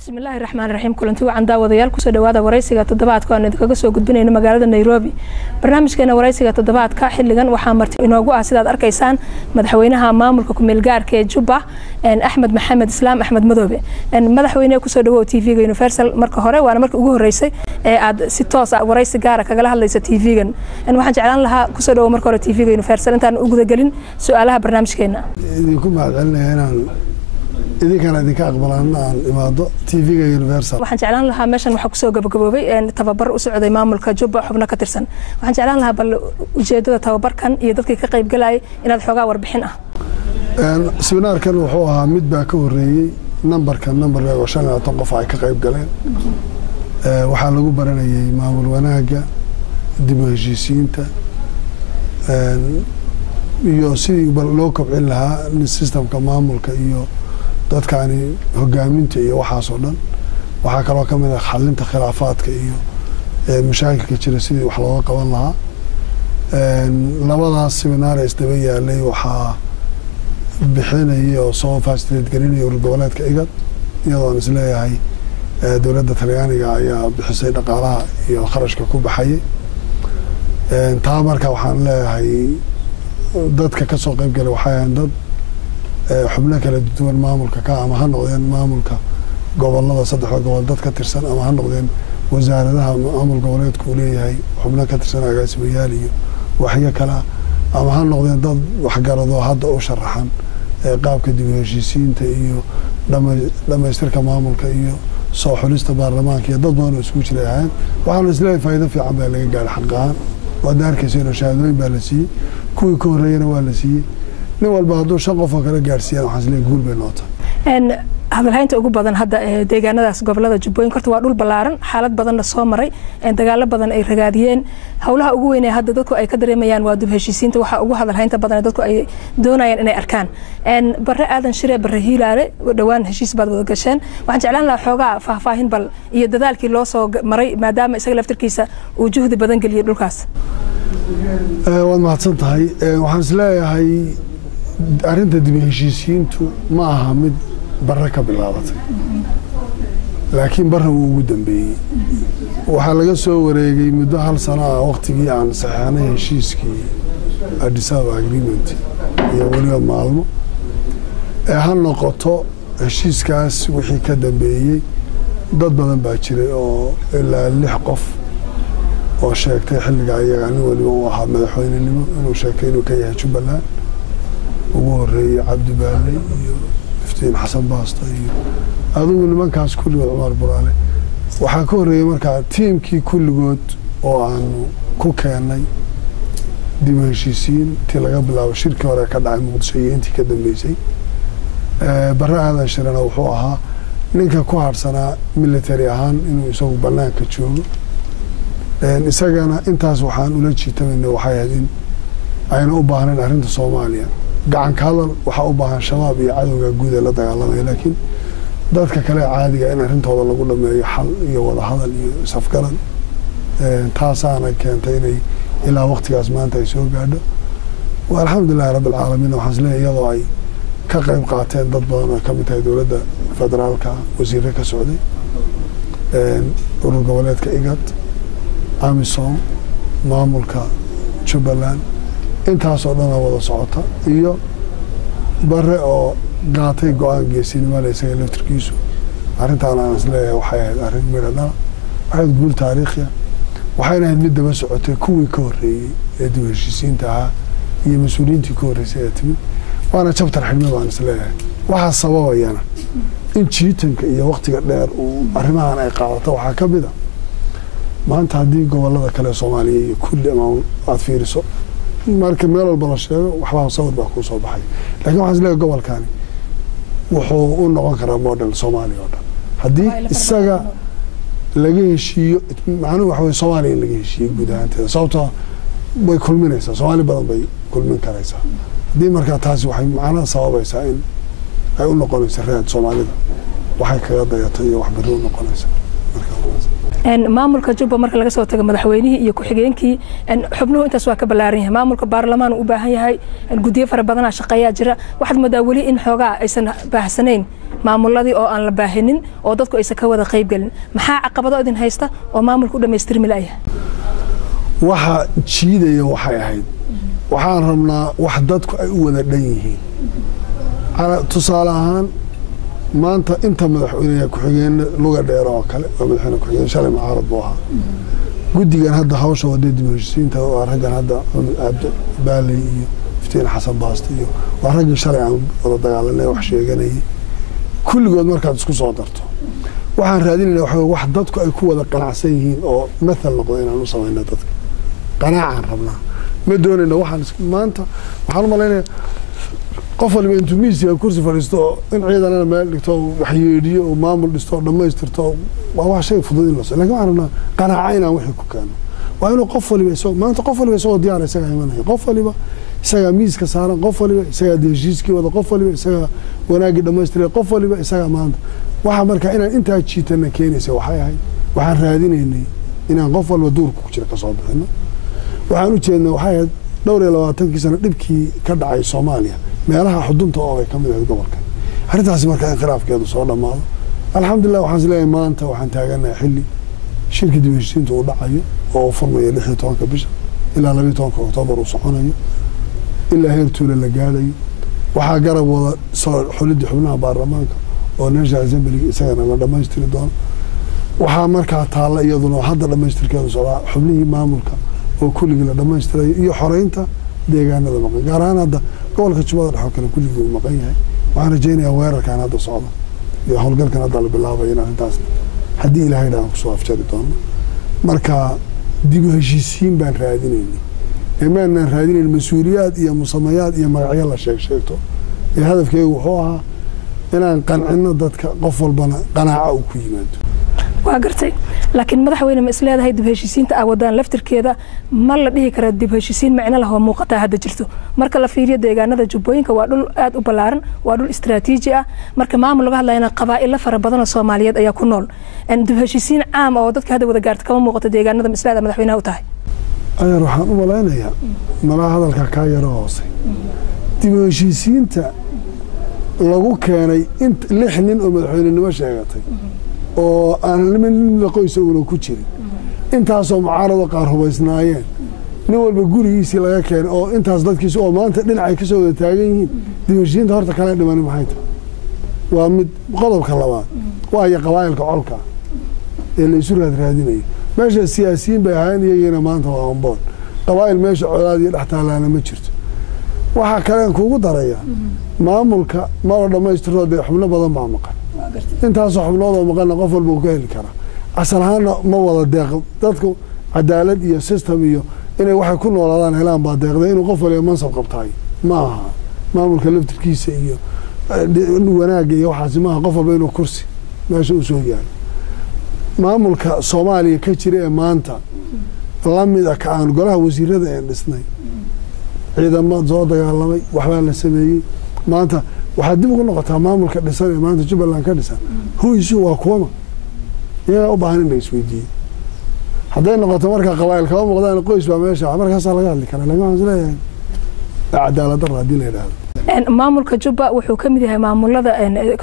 بسم الله الرحمن الرحيم كلنتي وعن داوديال كسو dhawaada waraysiga toddobaadka aan idinkaga soo gudbinayno magaalada Nairobi barnaamijkeena waraysiga toddobaadka xilligan waxaa marti inoogu ah sidaad arkaysaan madaxweynaha maamulka ku meel gaarka ee Juba Axmed Maxamed Islaam Axmed Madoobe madaxweynaha kusoo dhawow TV-ga Universal marka hore waana markii ugu horeysay ee aad si toos ah waraysi gaar ah kaga hadlaysa TV-gan waxaan jeclaan lahaa kusoo dhawow marka hore TV-ga Universal intaan ugu gudagelin su'aalaha barnaamijkeena idinku mahadcelinayaa inaan idinka aqbalaan aan imaado TV-ga Universal waxaan jeclaan lahaa meeshan waxa ku soo gabagaboobay tababar u socday maamulka Juba xubno ka tirsan waxaan jeclaan lahaa bal ujeedada tababarkan iyo dadkii ka qayb galay inaad xogaa warbixin ah seminaarkan wuxuu ahaa mid baa ka horeeyay number 15 qof ay ka qayb galeen waxaa lagu baranayay maamul wanaaga dib u heshiisiinta iyo sidii loo kobcin lahaa systemka maamulka iyo dadkani hogaaminta iyo waxaas oo dhan waxa kale oo kamid ah xalinta khilaafaadka iyo mashaakilka jira sidii wax looga qaban lahaa labadaas seminar isdaba yaalay waxaa bixinayay oo soo facilitate galinayay urgoboleedka igad iyadoo is leeyahay dowladda Talyaaniga ayaa bixisay dhaqaalaha iyo kharashka ku baxay taa marka waxaan leeyahay dadka ka soo qayb galay waxay ahayn dad xubno kala duwan maamulka ka ama ha noqdeen maamulka gobolada saddex gobol dad ka tirsan ama ha noqdeen wasaaradaha maamul goboleedku leeyahay xubno ka tirsan agaasimayaal iyo waxyo kale ama ha noqdeen dad waxgarado hadda u sharaxan qaabka dib u heshiisiinta iyo dhamaystirka maamulka iyo soo xulista baarlamaanka iyo dad badan oo isku jiraan waxaan isleeyahay faa'iido fiican baa laga gaaray xaqaan wada arkaysan shahaadooyin baa la siiyay kuwii ka horeeyana waa la siiyay nin walba hadduu shan qof oo kala gaarsiiyaan waxaan isleeyahay guul bay noqotay hadalhaynta ugu badan hadda deegaanadaas gobolada Jubbooyin korta waa dhul balaaran xaalad badanna soo maray dagaalo badan ay ragaadiyeen hawlaha ugu weyn ee hadda dadku ay ka dareemayaan waa dib heshiisiinta waxa ugu hadalhaynta badan dadku ay doonayaan inay arkaan barre aadan shiree barre hiilaale dhawaan heshiis baad wada gasheen waxaan jeclaan lahaa xoogaa faahfaahin bal iyo dadaalkii loo soo maray maadaama isaga laftirkiisa uu juhdi badan geliyay dhulkaas waad mahadsan tahay waxaan isleeyahay arrinta dib heshiisiintu ma aha mid barra ka bilaabatay laakiin barra uu ugu dambeeyay waxaa laga soo wareegay muddo hal sano ah waqtigii aan saxeexnay heshiiskii Addis Ababa Agreement iyo weliba maalmo ha noqoto heshiiskaas wixii ka dambeeyay dad badan baa jiray oo ilaa 6 qof oo sheegtay xilliga ayaga nin waliba uu ahaa madaxweynenimo inuu sheegtay inuu ka yahay Jubbaland ugu horeeyay Cabdi Baale iyo حسن باستو أظن من كاس كل عمر برالي وحكوا ري مركا تيم كي كل جود أو عن كوكاني دمشقين تلا قبل أو شركة ولا كذا عم متشيء أنت كذا بيسي برا هذا الشرنا وحوها نيجا كوهر سنة ميليتري هان إنه يسوي بناء كتشوف نسجنا أنت أزوحان ولا شيء تمنى وحيادين أنا أباهن أرنت الصومالية gacan ka hadal waxa u baahan shabaab iyo cadawga guud ee la dagaalamay laakiin dadka kale caadiga in arintooda lagu dhameeyo xal iyo wada hadal iyo safgaran taasaana keentay inay ilaa waqtigaas maanta ay soo gaadho alxamdulillahi rabbil caalamiin waxaan isleeyahay iyadoo ay ka qayb qaateen dad badan oo ka mid tahay dowladda federaalka wasiirro ka socday urur goboleedka igad amisom maamulka Jubbaland intaasoo dhan wada socota iyo barre oo qaatay go'aan geesinimo leh isaga laftirkiisu arrintaan aan isleeyahay waxay ahayd arrin midna waxay guul taariikhi waxayna ahayd mid daba socotay kuwii ka horeeyay ee dib u heshiisiinta iyo mas'uuliyiintii ka horeysay ee timid waana chapter xidhmo baan isleeyahay waxa sababayana in jiitanka iyo waqtiga dheer uu arrimahan ay qaadato waxa ka mid ah maanta haddii gobolada kale Soomaaliya iyo kulli ama aad fiiriso marka meel walba la sheego waxba sawir baa ku soo baxay laakiin waxaan isleeyahay gobolkani wuxuu u noqon karaa model Soomaaliya oo dhan haddii isaga laga heshiiyo macnuhu waxa weeye Soomaaliya laga heshiiyo guud ahaanteeda sababtoo way kulminaysaa Soomaali badan bay kulmin karaysaa haddii markaa taasi waxay macnaha sababaysaa in ay u noqonayso reer Soomaalida waxay kaga dayatay iyo wax bari u noqonaysa markaa maamulka Juba marka laga soo tago madaxweynihii iyo ku-xigeenkii xubnuhu intaas waa ka balaaran yahay maamulka baarlamaan u baahan yahay gudiyo fara badan shaqeeya jira waxaad moodaa wali in xoogaa aysan baahsanayn maamuladii oo aan la baahinin oo dadku aysan ka wada qayb galin maxaa caqabado idin haysta oo maamulku u dhamaystirmi laaya waxa jiidaya waxay ahayd waxaan rabnaa wax dadku ay u wada dhan yihiin tusaale ahaan maanta inta madaxweynaha ku-xigeen luga dheer oo kale oo madaxweyne ku-xigeen shalay mucaarad buu ahaa guddigan hadda hawsha wadada dib u heshiisiinta waa raggan hadda Abdi Baaley iyo Iftiin Xasan Baasto iyo waa raggan shalay aan wada dagaalanay wax sheeganayay kulligood markaad isku soo darto waxaan raadinaynaa wax dadku ay ku wada qanacsan yihiin oo mathal noqdo inaan u samayno dadka qanaacaan rabnaa ma doonayna waxaan maanta waxaan u malaynayaa qof walba intuu miisiga kursi fadhiisto in ciidanana meel dhigto wax yeedhiyo oo maamul dhisto dhammaystirto waa wax shay fudud in la soo laakiin waxaan rabnaa qanaaca inaan wixii ku keeno waa inuu qof walba isagoo maanta qof walba isagoo diyaar isaga imanaya qof walba isaga miiska saaran qof walba isaga heshiiskii wada qof walba isaga wanaagii dhammaystiray qof walba isaga maanta waxa markaa inaan intaa jiitana keenaysa waxay ahayd waxaan raadinaynay inaan qof walba duurka ku jira ka soo bixino waxaan u jeednaa waxay ahayd 22 sano dhibkii ka dhacay Soomaaliya meelaha xudunta oo ay ka mid ahayd gobolka arrintaasi markaa khilaafkeedu soo dhamaado alxamdulillah waxaan isleeyahay maanta waxaan taaganahay xilli shirka dib u heshiisiinta uu dhacayo oo furmaya 16 bisha ilaa 12 Oktoobar uu soconayo ilaa heer tuulo la gaarayo waxaa garab wada soo xulidda xubnaha baarlamaanka oo National Assembly isagana la dhamaystiri doono waxaa markaa taala iyaduna hadda dhamaystirkeedu socdaa xubnihii maamulka oo kulligii la dhamaystirayo iyo xoreynta deegaanada maqan gaar ahaan hadda gobolka Jubbada Dhexe kale kulligii uu maqan yahay waxaan rajaynayaa weerarkan hadda socda iyo howlgalkan hadda la bilaabay in arrintaas haddii ilaahay dhaan ku soo afjari doono marka dib u heshiisiin baan raadinaynay eemaanaan raadinayn mas-uuliyaad iyo musamayaad iyo magacyo la sheegto ee hadafkeegu wuxuu ahaa inaan qancino dadka qof walbana qanaaca uu ku yimaado waa gartay laakiin madaxweyne ma isleedahay dib heshiisiinta ah wadaan laftirkeeda ma la dhihi kara dib heshiisiin macna leh oo muuqata hadda jirto marka la fiiriyo deegaanada Jubbooyinka waa dhul aad u balaaran waa dhul istiraatiiji ah marka maamul laga hadlayna qabaa'il fara badan oo Soomaaliyeed ayaa ku nool dib heshiisiin caam oo dadka hadda wada gaartay kama muuqato deegaanada ma isleedahay madaxweynaha u tahay ayar waxaan u malaynayaa malaha hadalka ka yaro hoose dib heshiisiinta lagu keenay inta 6 nin oo madaxweynenimo sheegatay oo aan limin la qoysa uu ku jirin intaas oo mucaarado qaar hubaysnaayeen nin walba gurigiisii laga keenay oo intaas dadkiisa oo maanta dhinacay ka soo wada taagan yihiin dib heshiisiinta horta kala dhiman maxay tahay waa mid qodobka labaad waa ay qabaa'ilka colka ee la isu raadinayo meesha siyaasiyiin bay ahaan iyagana maanta waa onboon qabaa'il meesha colaad iyo dhaxtaalaana ma jirto waxa kale kuugu daraya maamulka ma la dhamaystiro xubno badan baa maqan intaas xubnood oo maqan qof walba uu ka heli kara asal ahaan ma wada deeq dadku cadaalad iyo system iyo inay waxay ku noolaadaan helaan baa deeqda inuu qof walba mansab qabtay ma aha maamulka laftirkiisa iyo wanaagga iyo waxaas ma aha qof walba inuu kursi meesha u soo yaalo maamulka Soomaaliya ka jira ee maanta lamida ka aan golaha wasiirada ee dhisnay ciidamada soo dagaalamay waxbaa la sameeyay maanta waxa dib ugu noqotaa maamulka dhisan ee maanta Jubbaland ka dhisan hooyisi waa kuwama yaa u baahan in la isweydiiyo hadday noqoto marka qabaa'il kaba muuqdaan qoys baa meesha markaas laga hadli karaa laga hadlayaa cadaalad darro hadii la yiraahdo maamulka Jubba wuxuu ka mid yahay maamulada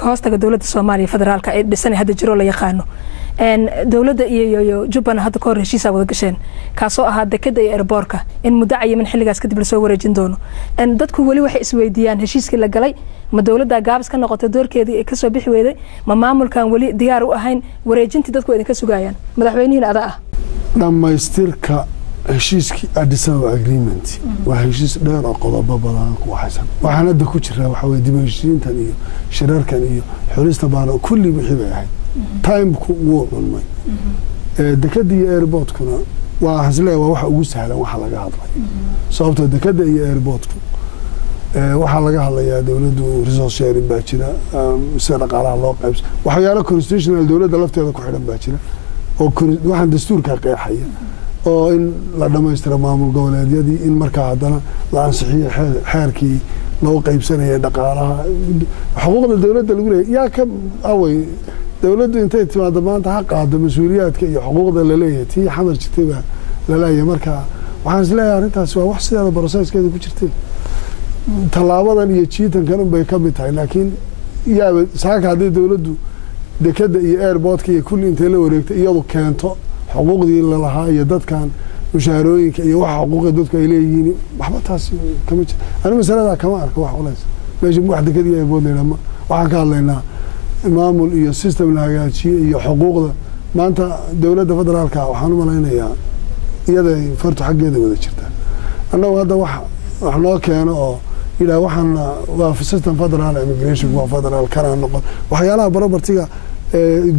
hoostaga dawladda Soomaaliya federaalka ee dhisan hadda jiro la yaqaano dawladda iyo Jubbana hadda ka hor heshiisa wada gasheen kaasoo ahaa dekada iyo airportka in muddo cayiman xilligaas kadib la soo wareejin doono dadku wali waxay isweydiiyaan heshiiskii la galay ma dawladda gaabis ka noqotay doorkeedii ka soo bixi weeday ma maamulkan wali diyaar u ahayn wareejintii dadku idin ka sugayaan madaxweynihiin ada ah dhamaystirka heshiiskii Addis Ababa agreement waa heshiis dheer oo qodobo badan ku waxaysan waxaan hadda ku jiraa waxa way dib u heshiisiintan iyo shirarkan iyo xulista baana kulli wixii bay ahayd time-ku wuu cunmay dekada iyo airportkuna waa haslee waa waxa ugu sahlan waxa laga hadlay sababtoo dekada iyo airportku waxa laga hadlayaa dawladdu resource sharing baa jira sida dhaqaalaha loo qaybsan waxyaalo constitutional dawladda lafteeda ku xidhan baa jira oo waxaan dastuurka qeexaya oo in la dhamaystiro maamul goboleedyadii in markaa haddana la ansixiyo xeerkii loo qaybsanayay dhaqaalaha xuquuqda dawladda lagu leeyahay yaa ka away dawladdu intay timaado maanta ha qaado mas-uuliyaadka iyo xuquuqda la leeyahay tii xamar jirtay baa la leeyahay marka waxaan isleeyahay arrintaas waa wax sideeda processkeeda ku jirtay tallaabadan iyo jiitankan unbay ka mid tahay laakiin yaaba saaka haddii dowladdu dekada iyo airportka iyo kulli intay la wareegtay iyadu keento xuquuqdii la lahaa iyo dadkan mushaarooyinka iyo waxa xuquuqda dadku ay leeyihiin waxba taas kama jiro aniga masalada kama arko wax culays meesha wax dekada iyo airport leeyahay waxaan ka hadlaynaa maamul iyo system la hagaajiyo iyo xuquuqda maanta dowladda federaalka waxaan u malaynayaa iyada fartu xaggeeda wada jirta annagu hadda wax noo keeno oo ilaa waxaan waa system federal immigration waa federal kana noqon waxyaalaha property-ga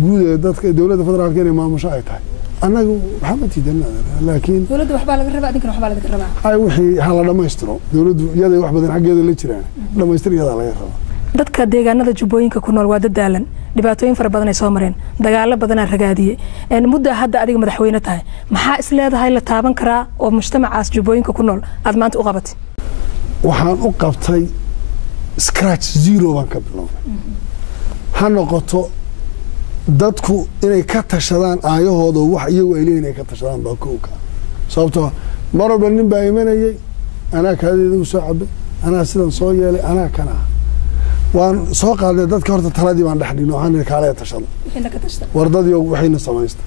guud ee dadka dowladda federaalka inay maamusho ay tahay annagu waxa ma tiidana laakiin dowladda waxba laga rabaa adinkana waxba laga rabaa ay wixii hala dhameystiro dowladdu iyada wax badan xaggeeda la jiraan dhameystir iyada laga rabaa dadka deegaanada jubbooyinka ku nool waa dadaalan dhibaatooyin fara badan ay soo mareen dagaalo badan aan ragaadiyay muddo hadda adiga madaxweyne tahay maxaa is leedahay la taaban karaa oo mujtamacaas jubbooyinka ku nool aad maanta u qabatay waxaan u qabtay scratch zero baan ka bilownay ha noqoto dadku inay ka tashadaan aayahooda wax iyagu ay leeyihiin ay ka tashadaan baa kowka sababtoo mar walba nin baa imanayay anaa kaadeeda u soo cabay anaa sidan soo yeelay anaa kana waan soo qaadnay dadka horta taladii baan dhex dhigno waxaan kaalaya tashada wardadii waxayna samaysta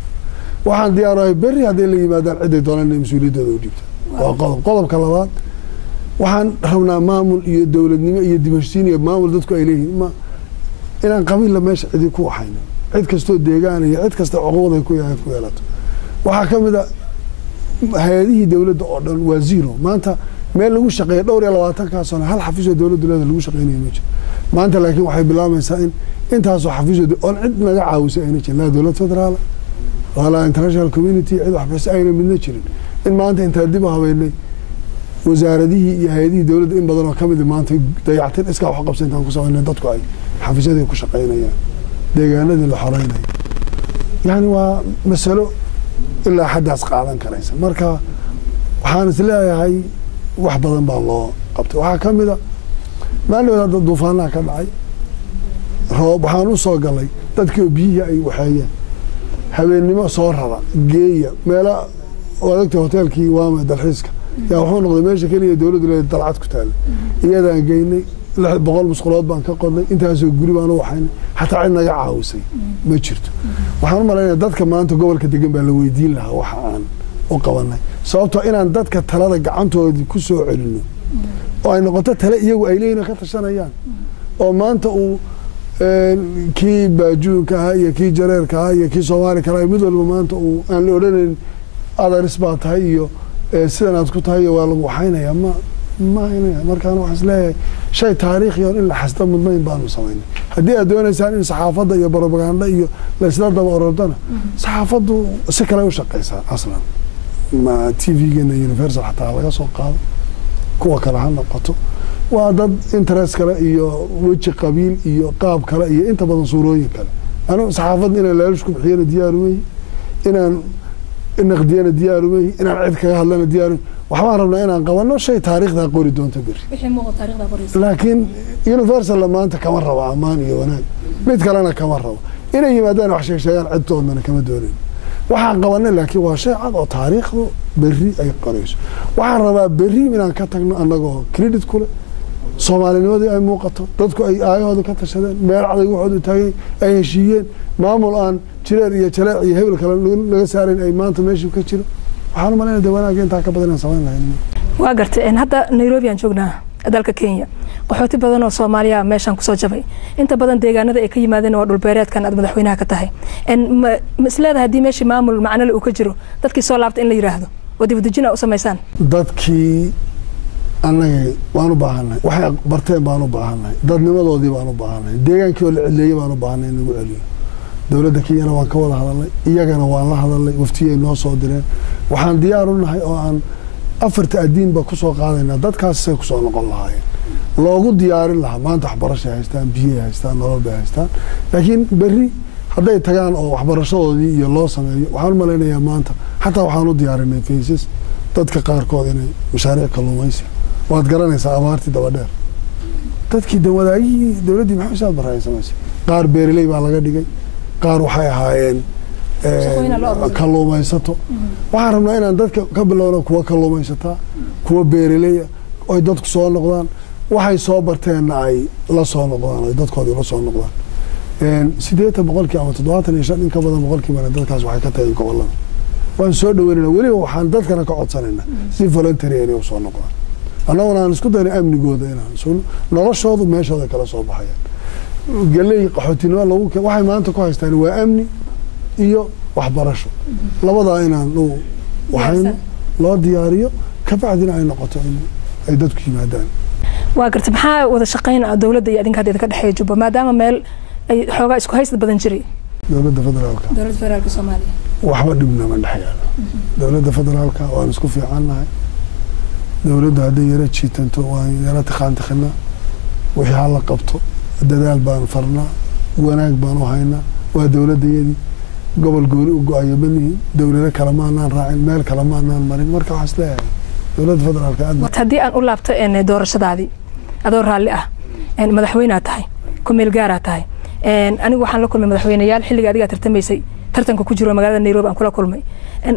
waxaan diyaarahay berri hadday la yimaadaan ciday doonaan inay mas-uuliyaddooda u dhiibta waa qodobka labaad waxaan rabnaa maamul iyo dowladnimo iyo dibheshiin iyo maamul dadku ay leeyihiin inaan qabiilla meesha cidii ku waxayno cid kastoo deegaan iyo cid kasta cuquuqda ku yeelato waxaa ka mid a hay-adihii dowladda oo dhan waa zero maanta meel lagu shaqeeya dhowr iyo 20 sano hal xafiisoo dowladdu leeda lagu shaqeynayo ma jiro maanta laakiin waxay bilaabaysaa in intaasoo xafiisoo oon cid naga caawisay ayna jirin laa dowlad federaal walaa international community cid waxbas ayna midna jirin in maanta intaa dib u habeynay wasaaradihii iyo hay-adihii dowladda in badan oo ka mid maanta dayactir iskaa wax qabsan intaan ku samaynay dadku ay xafiisyadii ku shaqeynayaan deegaanadii la xoreynayo yani waa masalo ilaa xaddaas qaadan karaysa marka waxaan is leeyahay wax badan baa loo qabtay waxaa ka mid a maalin hadda duufaanaha ka dhacay roob waxaan u soo galay dadkii oo biyihii ay waxeeyeen habeennimo soo rara geeya meela adagta hoteelkii waama dalxiiska yaa wuxuu noqday meesha keliya dowladdu leeda dalcad ku taala iyadaan geynay 100 musqulood baan ka qodnay intaasoo guri baan u waxaynay xataa cid naga caawisay ma jirto waxaan u malaynayaa dadka maanta gobolka degan baa la weydiin lahaa waxa aan u qabanay sababtoo inaan dadka talada gacantoodii ku soo celino oo ay noqoto tale iyagu ay leeyihiin ka tashanayaan oo maanta uu kii baajuunka ahaa iyo kii jareerka ahaa iyo kii soomaali kale mid walba maanta uu aan la odhanayn adaris baa tahay iyo sidan aad ku tahay waa lagu waxaynayaa ma markaan waxaan is leeyahay shay taariikhi oo in la xasda mudnayn baanu samaynay haddii aad doonaysaan in saxaafadda iyo propaganda iyo la isla daba orordana saxaafaddu si kale u shaqaysaa aslan ma TV-gana universal xataa laga soo qaado kuwa kale ha noqoto waa dad interest kale iyo weji qabiil iyo qaab kale iyo inta badan suurooyin kale anu saxaafadda inaan laalushku bixiyana diyaar umay inaan naqdiyana diyaar umay inaan cid kaga hadlana diyaar waxbaan rabnaa inaan qabano shay taariikhda qori doonto beri laakiin universal maanta kama rabo ammaan iyo wanaag mid kalena kama rabo inay yimaadaan wax sheegaan cidtoodana kama doonayn waxaan qabanay laakiin waa shay cad oo taariikhdu berri ay qorayso waxaan rabaa berri inaan ka tagno annagoo credit kule soomaalinimadii ay muuqato dadku ay aayahooda ka tashadeen meel caday waxoodu taagay ay heshiiyeen maamul aan jireer iyo jaleec iyo hebel kale laga saarayn ay maanta meeshii ka jiro waxaan u malaynaya wanaagga intaa ka badan inaan samayn lahayn waa gartay hadda Nairobi aan joognaa dalka Kenya qaxooti badan oo Soomaaliya meeshan ku soo jabay inta badan deegaanada ay ka yimaadeen oo dhul beereedkan aad madaxweynaha ka tahay misleeda hadii meeshii maamul macna uu ka jiro dadkii soo laabtay in la yiraahdo oo dibadejina u sameeysan dadkii annaga waan u baahanay waxay barteen baan u baahanay dadnimadoodii baan u baahanay deegaankii oo la cileeyay baan u baahanay in lagu celiyo dowladda Kenya waan ka wada hadalnay iyagana waan la hadalnay waftiyay noo soo direen waxaan diyaar u nahay oo aan afarta adiinba ku soo qaadayna dadkaas say ku soo noqon lahaayeen loogu diyaarin lahaa maanta waxbarasho haystaan biyo haystaan nolol bay haystaan laakiin berri hadday tagaan oo waxbarashadoodii iyo loo sameeyo waxaan malaynayaa maanta xataa waxaan u diyaarinay faces dadka qaarkood inay mashaariic kalluumaysi waad garanaysaa abaartii daba dheer dadkii wadaagii dowladdii maxay soo baraysamaysa qaar beeraley baa laga dhigay qaar waxay ahaayeen kalluumaysato waxaan rabnaa inaan dadka ka bilowno kuwa kalluumaysataa kuwa beeraley ay dadku soo noqdaan waxay soo barteenna ay la soo noqdaan ay dadkoodii la soo noqdaan 80% ama 75 in ka badan boqolkiiba dadkaas waxay ka tageen gobolada waan soo dhaweynaa weliba waxaan dadkana ka codsanaynaa si voluntary inay u soo noqdaan annaguna aan isku dayno amnigooda inaan soo noloshoodu meeshooda kala soo baxayaan galay qaxootinimo lagu waxay maanta ku haystaan waa amni iyo waxbarasho labadaa inaan waxaan loo diyaariyo ka bacdina ay noqoto in ay dadku yimaadaan waa garta maxaa wada shaqeyn dawladda iyo adinka hadda ka dhaxeeyo Jubba maadaama meel ay xoogaa isku haysta badan jiray dawladda federaalka Soomaaliya waxba dhibna ma dhaxayaan dawladda federaalka waan isku fiicanahay dawladda hadday yara jiitanto waan yara taqaantaxna wixii hal la qabto dadaal baan farnaa wanaag baan u haynaa waa dawladdeedii gobol gooni u go'ayo manihi dawlado kale ma aanan raacin meel kale ma aanan marin marka waxa isleeyahay dawladda federaalka aad haddii aan u laabto doorashadaadii adoo raalli ah madaxweyne tahay ku meel gaar tahay anigu waxaan la kulmay madaxweynayaal xilliga adiga tartamaysay tartanka ku jiro magaalada Nairobi aan kula kulmay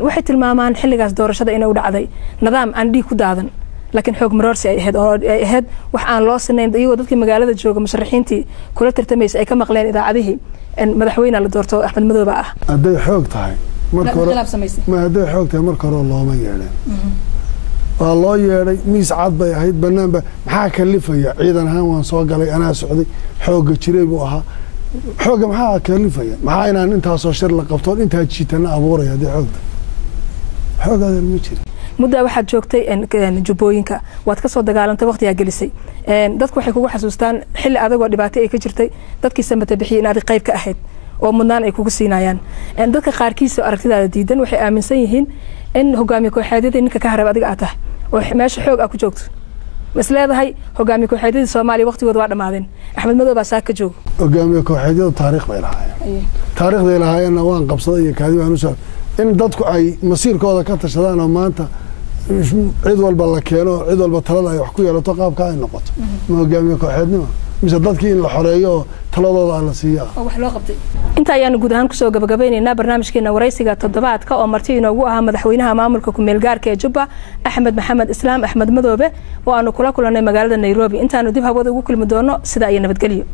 waxay tilmaamaan xilligaas doorashada inay u dhacday nidaam aan dhiig ku daadan laakiin xoog maroorsi ay ahayd wax aan loo sinayn iyagoo dadkii magaalada jooga musharaxiintii kula tartamaysay ay ka maqleen idaacadihii madaxweyne la doorto Axmed Madoobe ah hadday xoog tahay marka hore ma hadday xoog tahay marka hore looma yeedhin waa loo yeedhay miis cad bay ahayd banaanba maxaa kalifaya ciidan ahaan waan soo galay anaa socday xooga jiray buu ahaa xooga maxaa kalifaya maxaa inaan intaasoo shir la qabto intaa jiitana abuuraya hadday xoogta xoogaada ma jiro muddo waxaad joogtay Jubbooyinka waad ka soo dagaalantay waqtiga gelisay dadku waxay kugu xasuustaan xilli adagoo dhibaato ay ka jirtay dadkii samata bixiyay inaad qayb ka ahayd oo mudnaan ay kugu siinayaan dadka qaarkiis aragtidaada diidan waxay aaminsan yihiin in hogaamiye kooxeedyada ninka ka harab adiga tahay oo meesha xoog ah ku joogto masleedahay hogaamiye kooxeedyada Soomaaliya waqtigooda waa dhamaadeen Axmed Madoobe baa saaka joog hogaamiye kooxeedyada taariikh bay lahaayeen taariikhday lahaayeen waan qabsaday iyo kaadi aan u soo in dadku ay masiirkooda ka tashadaan oo maanta cid walba la keeno cid walba talada ay wax ku yeelato qaabka ay noqoto ma hogaamiye kooxeednimo mise dadkii in la xoreeyo taladooda la siiyo wax loo qabtay inta ayaan guud ahaan ku soo gabagabaynaynaa barnaamijkeena waraysiga toddobaadka oo marti inoogu ahaa madaxweynaha maamulka ku meel gaarka ee Jubba Axmed Maxamed Islaam Axmed Madoobe oo aanu kula kulannay magaalada Nairobi intaanu dib hawada ugu kulmi doono sida ay nabadgeliyo